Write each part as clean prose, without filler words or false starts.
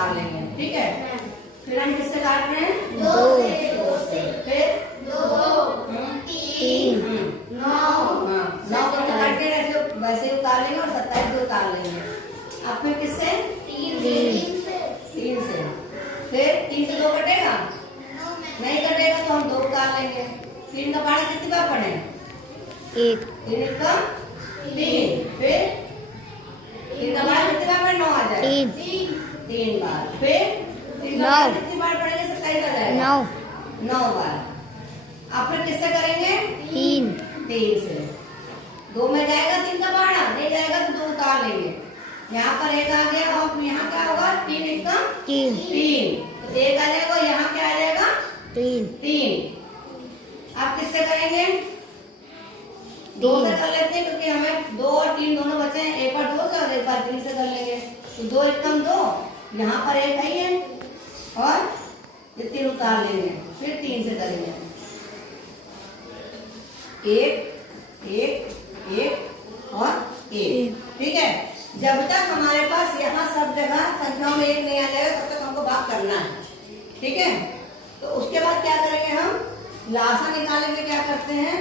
उतार लेंगे। ठीक है, फिर हम किससे काट रहे हैं? 2 फिर 2 3 9 9 को काट के ऐसे वैसे ही उतार लेंगे और 27 को उतार लेंगे। अब फिर किससे? 3 3 से। फिर 3 से 2 कटेगा? नहीं कटेगा तो हम 2 उतार लेंगे। 3 का पहाड़ा कितनी बार पढ़े? 1 3 का 3। फिर 3 का पहाड़ा कितनी बार पढ़े? 9 आ जाए। 3 बार। फिर 3 का पहाड़ा कितनी बार पढ़ेंगे? 27 आ जाएगा। 9 बार। अब फिर किससे करेंगे? 3 से। 2 में जाएगा 3 का पहाड़ा? नहीं जाएगा तो 2 उतार लेंगे। यहाँ पर 1 आ गया और यहाँ क्या होगा? 3 1 3। तो 1 आ जाएगा, यहाँ क्या आ जाएगा? 3। अब किससे करेंगे? 2 से कर लेते हैं क्योंकि हमें 2 और 3 दोनों बचे हैं। एक बार 2 से और एक बार 3 से कर लेंगे। तो 2 1 2, यहाँ पर 1 है ही है और ये 3 उतार लेंगे। फिर 3 से करेंगे। 1 1 1 और 1। ठीक है, जब तक हमारे पास यहाँ सब जगह संख्याओं में 1 नहीं आ जाएगा तब तक हमको भाग करना है। ठीक है, तो उसके बाद क्या करेंगे? हम लासा निकालने में क्या करते हैं?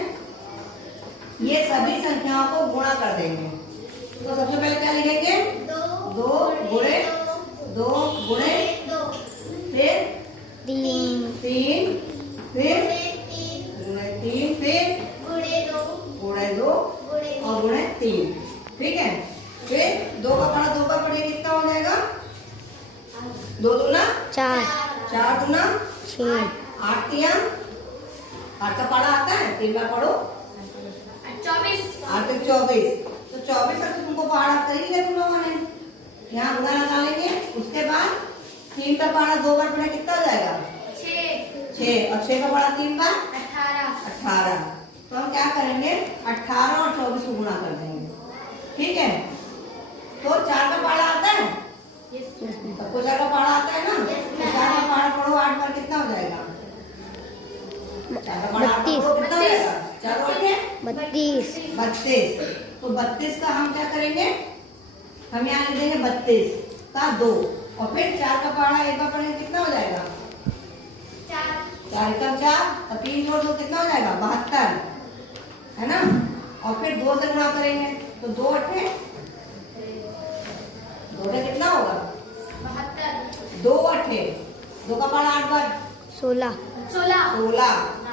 ये सभी संख्याओं को गुणा कर देंगे। तो सबसे पहले क्या लिखेंगे? 2 गुणे 2 गुणे फिर 3 फिर 3 फिर गुणे 2 और गुणे 3। ठीक है, फिर 2 का पहाड़ा 2 बार पढ़ेंगे, कितना हो जाएगा? 2 दूना 4 4 दूना 6 8 3 8 का पहाड़ा आता है? 3 बार पढ़ो। 24 8 तक 24। तो 24 तक तो तुमको पहाड़ा कर ही लिया तुम लोगों ने। यहाँ गुना लगा लेंगे। उसके बाद 3 का पहाड़ा 2 बार पढ़े, कितना हो जाएगा? 6 और 6 का पहाड़ा 3 बार 18। तो हम क्या करेंगे? 18 और 24 को गुणा कर देंगे। ठीक है, तो 4 का पहाड़ा आता है? सबको 4 का पहाड़ा आता है ना? तो 4 का पहाड़ा पढ़ो 8 बार, कितना हो जाएगा? 4 का पहाड़ा 8 बार पढ़ो, कितना हो जाएगा? 4 और 8 32 32। तो 32 का हम क्या करेंगे? हम यहाँ लिख देंगे 32 का 2 और फिर 4 का पहाड़ा एक बार पढ़ेंगे, कितना हो जाएगा? 4 का 4 और 3 जोड़ 2 कितना हो जाएगा? 72 है ना? और फिर 2 से गुणा करेंगे तो 2 8 कितना होगा? 2 8 2 का पहाड़ा 8 बार 16 16।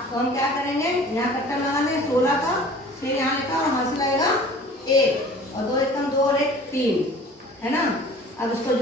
तो हम क्या करेंगे? यहाँ कट्टा लगाने 16 का, फिर यहाँ लिखा और हाथ से लगेगा 1 और 2 1 2 और 1 3 है ना? अब इसको